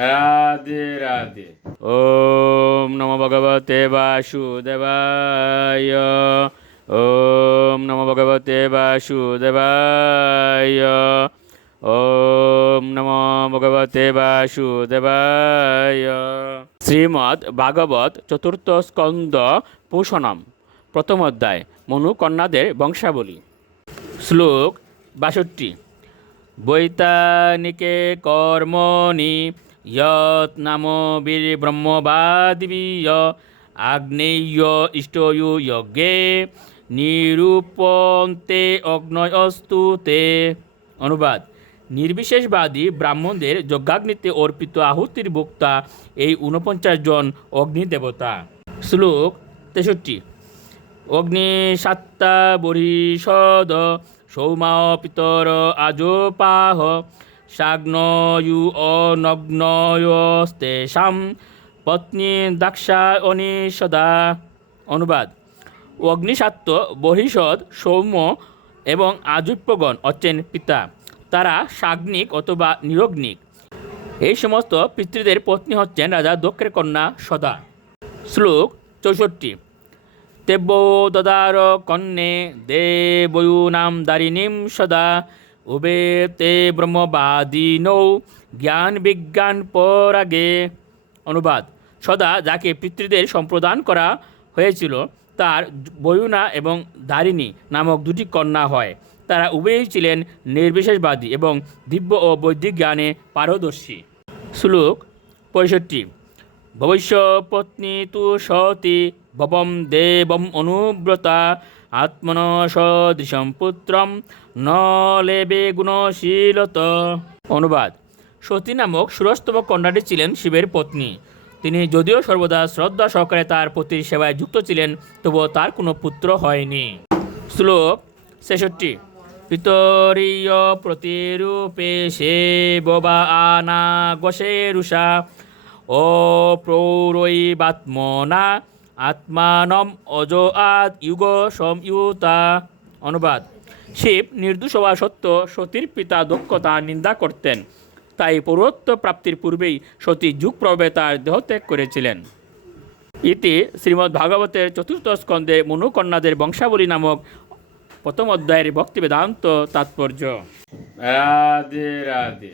রাধে রাধে। ওম নমো ভগবতে বাসুদেবায়। ওম নমো ভগবতে বাসুদেবায়। ওম নমো ভগবতে বাসুদেবায়। শ্রীমদ্ ভাগবত চতুর্থ স্কন্দ পুষণম প্রথম অধ্যায় মনু কন্যাদের বংশাবলী। শ্লোক 62। বৈতানিকে কর্মণি যৎ নাম বীর ব্রহ্মবাদিবীয় আগ্নেয় ইষ্টয়ু যজ্ঞে নিরূপন্তে অগ্নয়স্তু তে। অনুবাদ: নির্বিশেষবাদী ব্রাহ্মণদের যজ্ঞাগ্নিতে অর্পিত আহুতির ভোক্তা এই 49 জন অগ্নিদেবতা। শ্লোক 63। অগ্নিসাত্তা বরিষদ সৌমা পিতর আজোপাহ সাগ্নয়ু অনগ্নয়স্তেষাম পত্নী দাক্ষা অনিষদা। অনুবাদ: অগ্নিসাত্য, বহিষদ, সৌম্য এবং আজুপ্যগণ হচ্ছেন পিতা। তারা সাগ্নিক অথবা নিরগ্নিক। এই সমস্ত পিতৃদের পত্নী হচ্ছেন রাজা দক্ষের কন্যা সদা। শ্লোক 64। তেব্য দদার কন্যে দেবয়ূনাম দারিণীম সদা উবে তে ব্রহ্মবাদিনৌ জ্ঞান বিজ্ঞান পরাগে। অনুবাদ: সদা যাকে পিতৃদের সম্প্রদান করা হয়েছিল তার বয়ুনা এবং দারিণী নামক দুটি কন্যা হয়। তারা উভয়ই ছিলেন নির্বিশেষবাদী এবং দিব্য ও বৈদিক জ্ঞানে পারদর্শী। শ্লোক 65। ভবস্য পত্নী তু সতি ভবম দেবম অনুব্রতা আত্মন সদৃশম পুত্রম ন লেবে গুণশীলত। অনুবাদ: সতী নামক সুরস্তম কন্যাটি ছিলেন শিবের পত্নী। তিনি যদিও সর্বদা শ্রদ্ধা সহকারে তার পতির সেবায় যুক্ত ছিলেন, তবুও তার কোনো পুত্র হয়নি। শ্লোক 66। পিতরীয় প্রতিরূপে সে ববা আনা গসেরুষা ও প্রৌরৈবাত্মনা আত্মানম অজ আদ যুগ সময়ুতা। অনুবাদ: শিব নির্দোষ হওয়া সত্ত্বেও সতীর পিতা দক্ষ তার নিন্দা করতেন। তাই পৌরত্ব প্রাপ্তির পূর্বেই সতী যুগ প্রভাবে তার দেহত্যাগ করেছিলেন। ইতি শ্রীমদ্ ভাগবতের চতুর্থ স্কন্ধে মনু কন্যাদের বংশাবলী নামক প্রথম অধ্যায়ের ভক্তি বেদান্ত তাৎপর্য। রাধে রাধে।